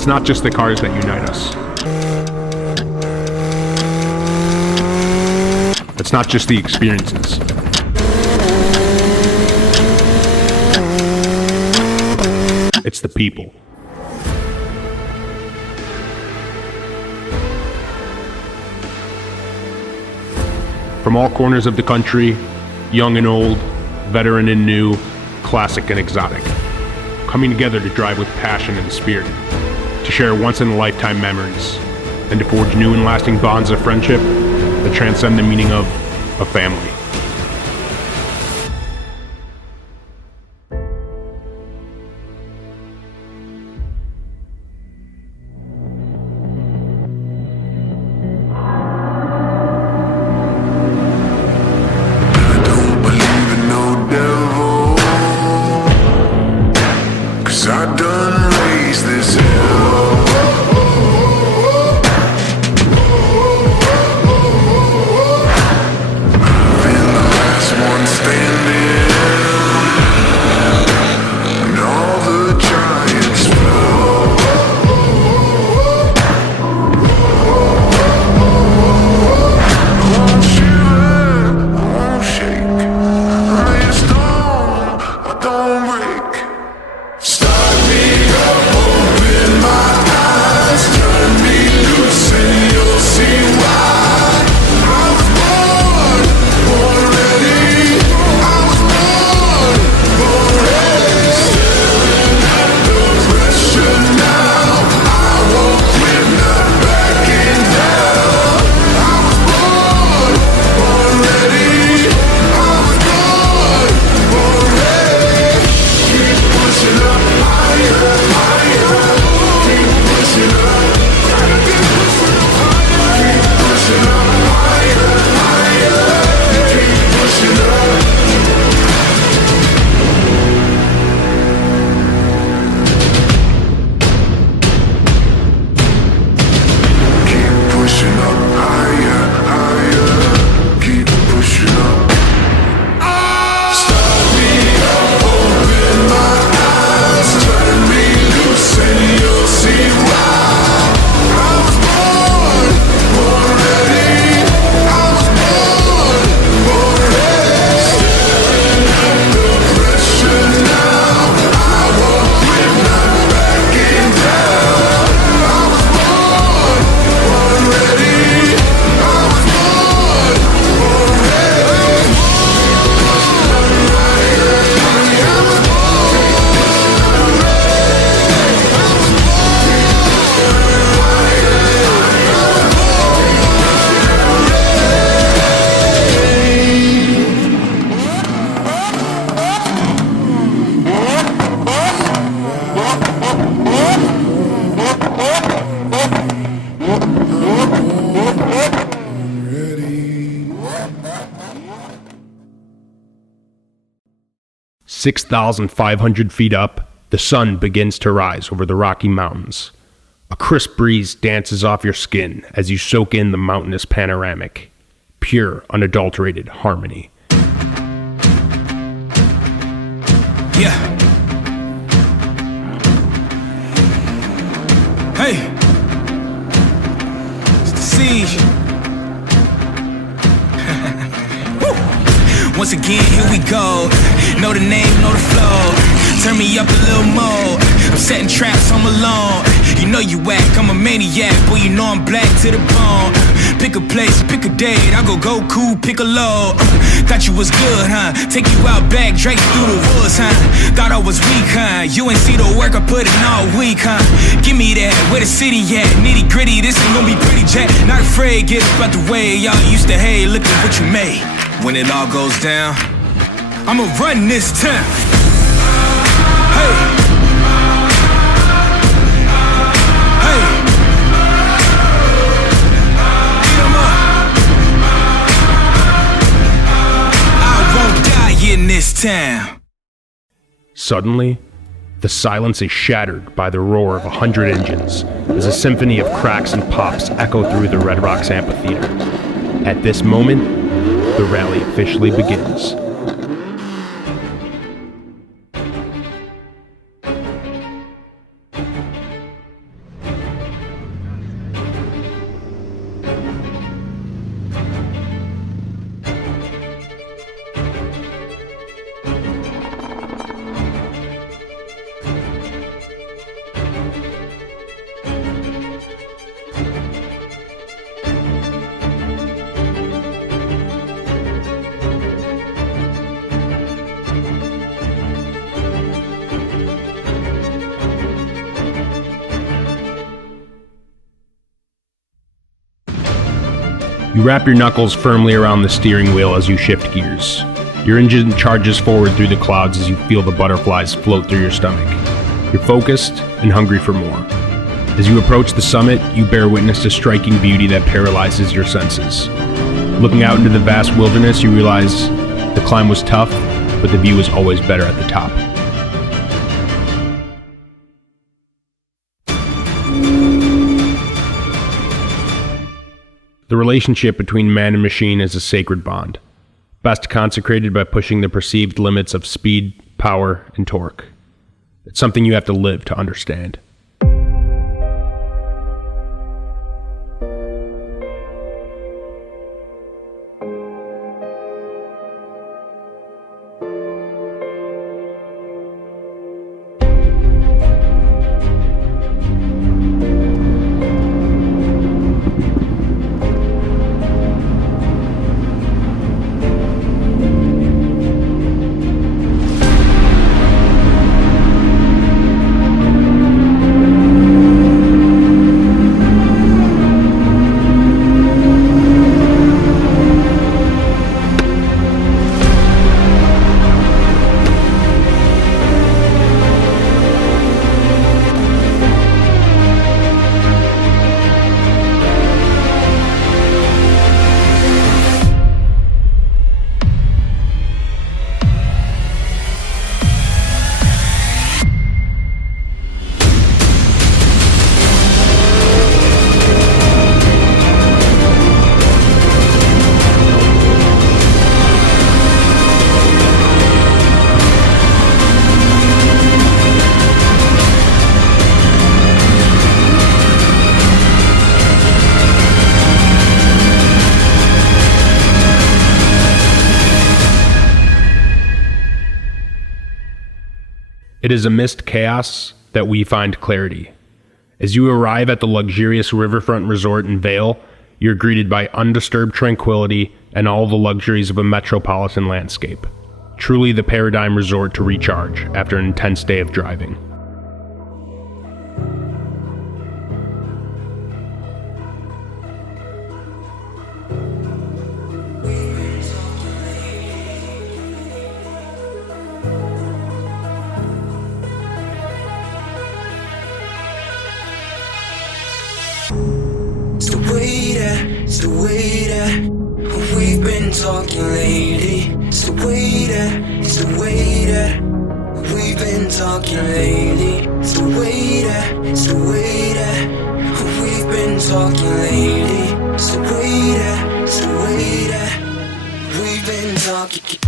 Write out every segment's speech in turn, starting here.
It's not just the cars that unite us. It's not just the experiences. It's the people. From all corners of the country, young and old, veteran and new, classic and exotic, coming together to drive with passion and spirit, to share once-in-a-lifetime memories, and to forge new and lasting bonds of friendship that transcend the meaning of a family. Ready. 6,500 feet up, the sun begins to rise over the Rocky Mountains. A crisp breeze dances off your skin as you soak in the mountainous panoramic. Pure, unadulterated harmony. Yeah. Hey. It's the siege. Once again, here we go. Know the name, know the flow. Turn me up a little more. I'm setting traps, I'm alone. You know you whack, I'm a maniac. Boy, you know I'm black to the bone. Pick a place, pick a date. I go Goku, pick a load. Thought you was good, huh? Take you out back, Drake through the woods, huh? Thought I was weak, huh? You ain't see the work I put in all week, huh? Give me that, where the city at? Nitty gritty, this ain't gonna be pretty jack. Not afraid, get up out the way. Y'all used to hate, look at what you made. When it all goes down, I'ma run this town. Hey. Hey. Beat 'em up. I won't die in this town. Suddenly, the silence is shattered by the roar of 100 engines as a symphony of cracks and pops echo through the Red Rocks amphitheater. At this moment, the rally officially begins. You wrap your knuckles firmly around the steering wheel as you shift gears. Your engine charges forward through the clouds as you feel the butterflies float through your stomach. You're focused and hungry for more. As you approach the summit, you bear witness to striking beauty that paralyzes your senses. Looking out into the vast wilderness, you realize the climb was tough, but the view is always better at the top. The relationship between man and machine is a sacred bond, best consecrated by pushing the perceived limits of speed, power, and torque. It's something you have to live to understand. It is amidst chaos that we find clarity. As you arrive at the luxurious riverfront resort in Vail, you're greeted by undisturbed tranquility and all the luxuries of a metropolitan landscape. Truly the paradigm resort to recharge after an intense day of driving. It's the way that we've been talking lately. It's the way that we've been talking lately. It's the way that we've been talking lately. It's the way that we've been talking.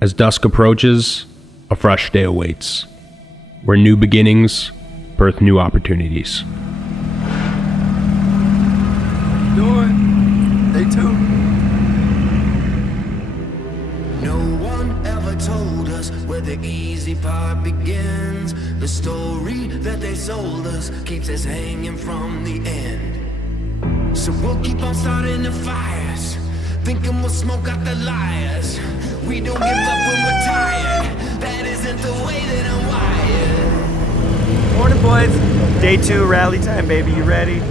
As dusk approaches, a fresh day awaits, where new beginnings birth new opportunities. Day 2. No one ever told us where the easy part begins. The story that they sold us keeps us hanging from the end. So we'll keep on starting the fires, thinking we'll smoke out the liars. We don't give up when we're tired. That isn't the way that I'm wired. Morning, boys. Day 2 rally time, baby. You ready?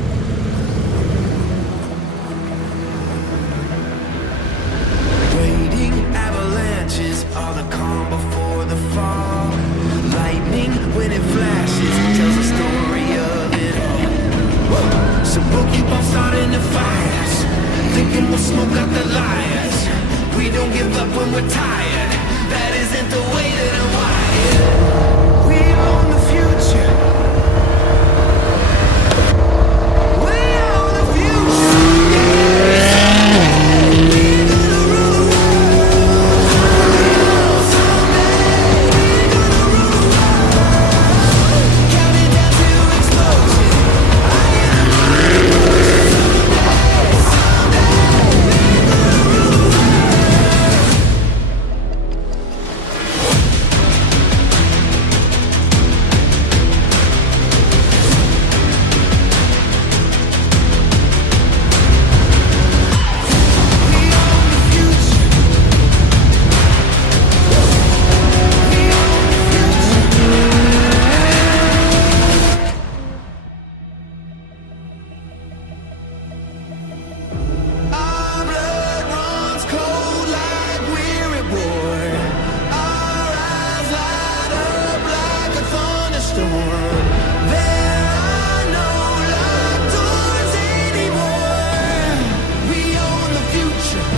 Waiting avalanches are the calm before the fall. Lightning when it flashes tells the story of it all. smoke out the liars. We don't give up when we're tired. That isn't the way that I'm wired. We own the future. We own the future. We're gonna rule the world. Someday we're gonna rule the world. Counting down to explosion. Our blood runs cold like we're at war. Our eyes light up like a thunderstorm. There are no locked doors anymore. We own the future.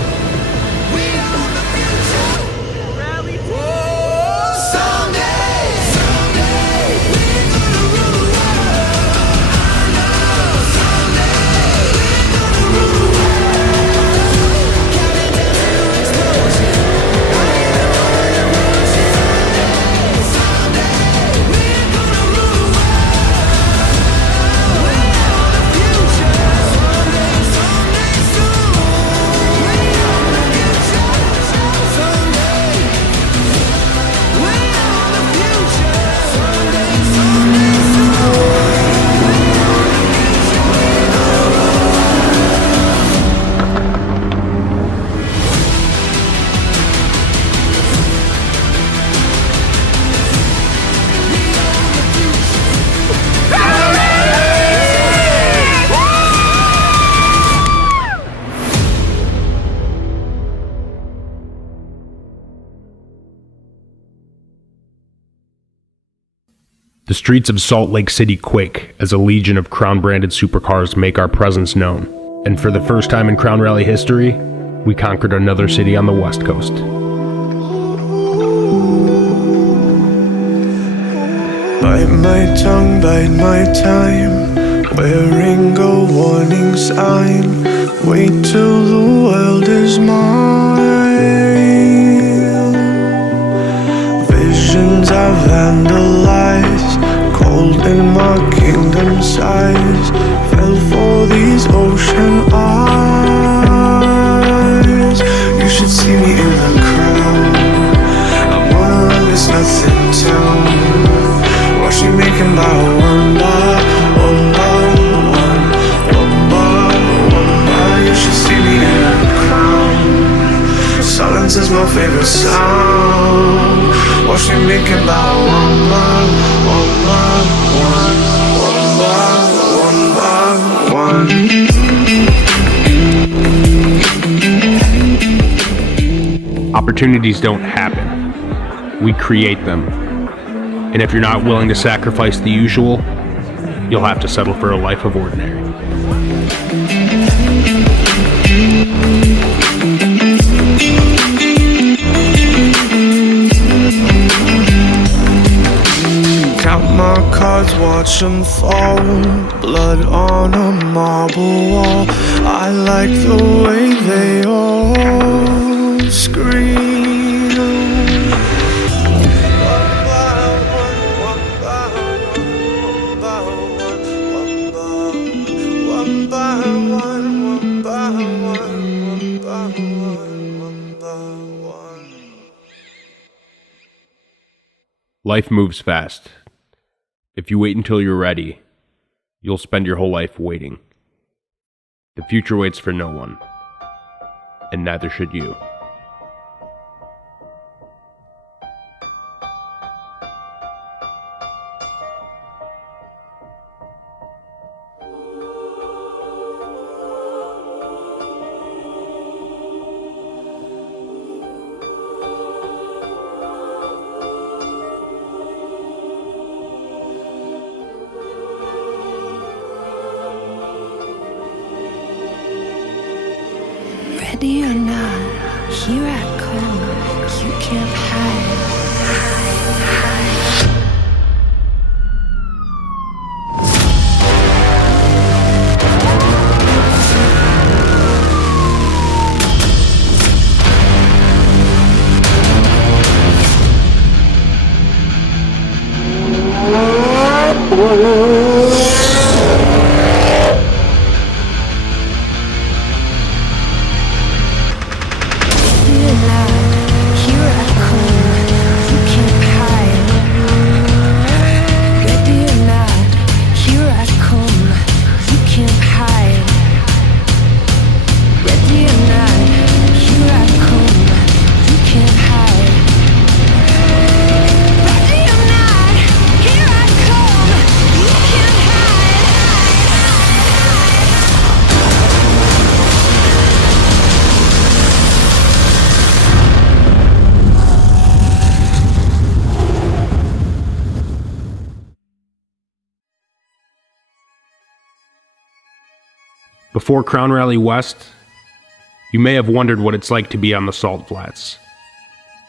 We own the future. Rally Oh, someday, someday, we're gonna rule the world. I know someday we're gonna rule the world. Counting down to explosion. I am on the road. Someday we're gonna rule the world. We own the future. Someday, someday soon. We own the future. Someday. We own the future. Someday, someday soon. We own the future. The streets of Salt Lake City quake as a legion of Crown-branded supercars make our presence known. And for the first time in Crown Rally history, we conquered another city on the West Coast. Bite my tongue, bite my time, wearing a warning sign. Wait till the world is mine. Visions I vandalize, cold in my kingdom size. Fell for these ocean eyes. You should see me in the crowd. I'm one, it's nothing town. Watch me make 'em by one by one by one, one by one by. You should see me in a crown. Silence is my favorite sound. Watch me make 'em by one by one by one, one by one by one. Opportunities don't happen. We create them. And if you're not willing to sacrifice the usual, you'll have to settle for a life of ordinary. Count my cards, watch them fall. Blood on a marble wall. I like the way they all scream. Life moves fast. If you wait until you're ready, you'll spend your whole life waiting. The future waits for no one, and neither should you. Ready or not, here I come. You can't hide. Before Crown Rally West, you may have wondered what it's like to be on the Salt Flats.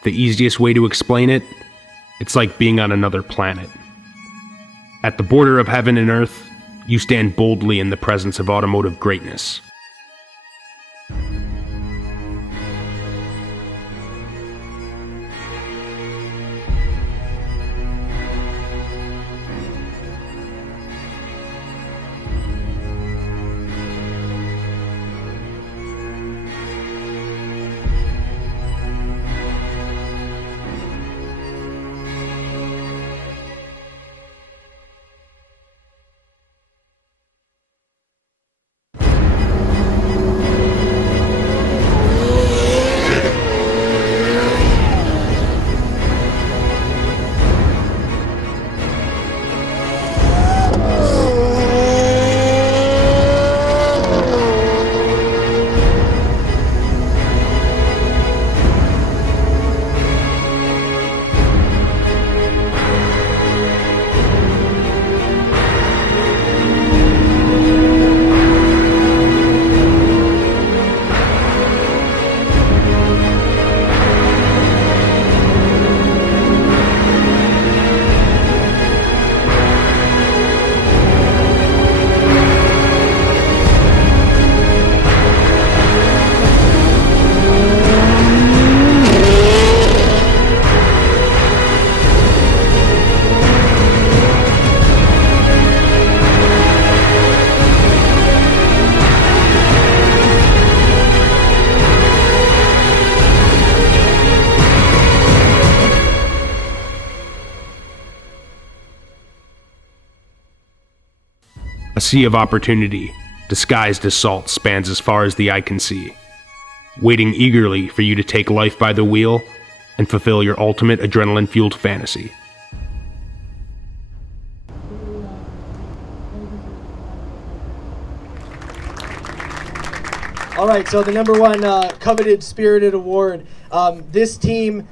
The easiest way to explain it, it's like being on another planet. At the border of heaven and earth, you stand boldly in the presence of automotive greatness. A sea of opportunity, disguised as salt, spans as far as the eye can see, waiting eagerly for you to take life by the wheel and fulfill your ultimate adrenaline-fueled fantasy. All right, so the number one coveted Spirited Award. This team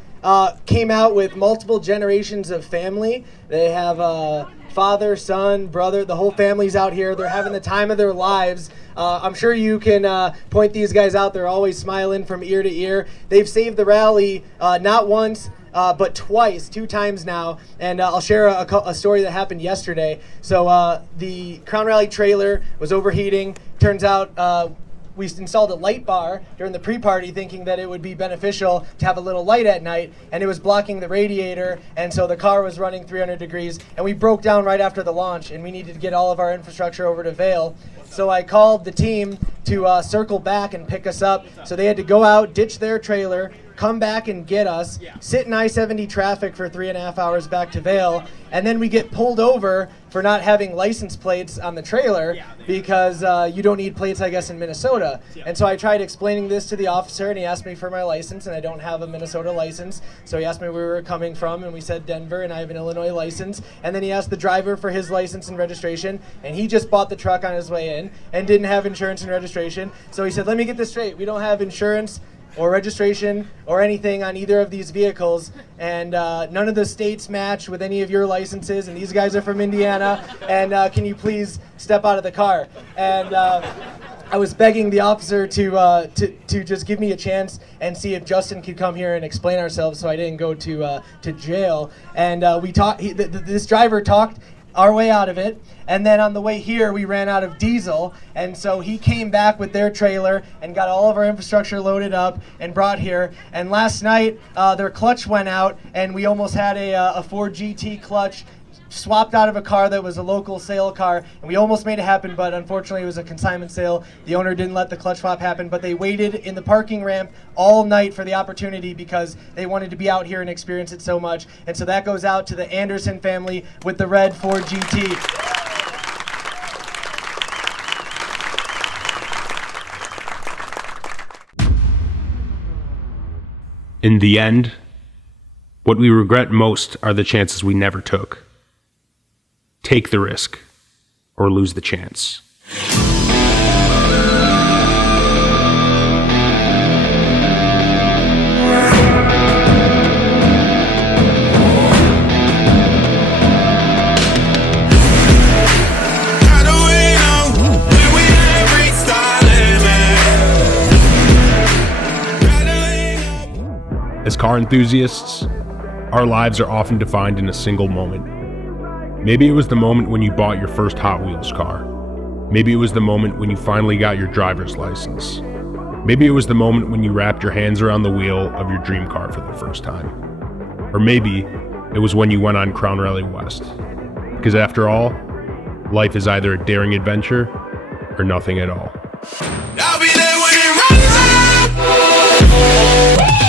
came out with multiple generations of family. They have father, son, brother, the whole family's out here. They're having the time of their lives. I'm sure you can point these guys out. They're always smiling from ear to ear. They've saved the rally not once, but twice, 2 times now. And I'll share a story that happened yesterday. So the Crown Rally trailer was overheating. Turns out we installed a light bar during the pre-party thinking that it would be beneficial to have a little light at night, and it was blocking the radiator, and so the car was running 300 degrees, and we broke down right after the launch, and we needed to get all of our infrastructure over to Vail. So I called the team to circle back and pick us up. So they had to go out, ditch their trailer, come back and get us, sit in I-70 traffic for 3.5 hours back to Vail, and then we get pulled over for not having license plates on the trailer because you don't need plates, I guess, in Minnesota. And so I tried explaining this to the officer, and he asked me for my license, and I don't have a Minnesota license. So he asked me where we were coming from, and we said Denver, and I have an Illinois license. And then he asked the driver for his license and registration, and he just bought the truck on his way in and didn't have insurance and registration. So he said, let me get this straight. We don't have insurance or registration or anything on either of these vehicles, and none of the states match with any of your licenses, and these guys are from Indiana, and can you please step out of the car? And I was begging the officer to just give me a chance and see if Justin could come here and explain ourselves, so I didn't go to jail. And we talked. This driver talked our way out of it, and then on the way here we ran out of diesel, and so he came back with their trailer and got all of our infrastructure loaded up and brought here. And last night their clutch went out, and we almost had a Ford GT clutch swapped out of a car that was a local sale car, and we almost made it happen, but unfortunately it was a consignment sale. The owner didn't let the clutch swap happen, but they waited in the parking ramp all night for the opportunity because they wanted to be out here and experience it so much. And so that goes out to the Anderson family with the red Ford GT. In the end, what we regret most are the chances we never took. Take the risk, or lose the chance. As car enthusiasts, our lives are often defined in a single moment. Maybe it was the moment when you bought your first Hot Wheels car. Maybe it was the moment when you finally got your driver's license. Maybe it was the moment when you wrapped your hands around the wheel of your dream car for the first time. Or maybe it was when you went on Crown Rally West. Because after all, life is either a daring adventure or nothing at all. I'll be there when it runs out.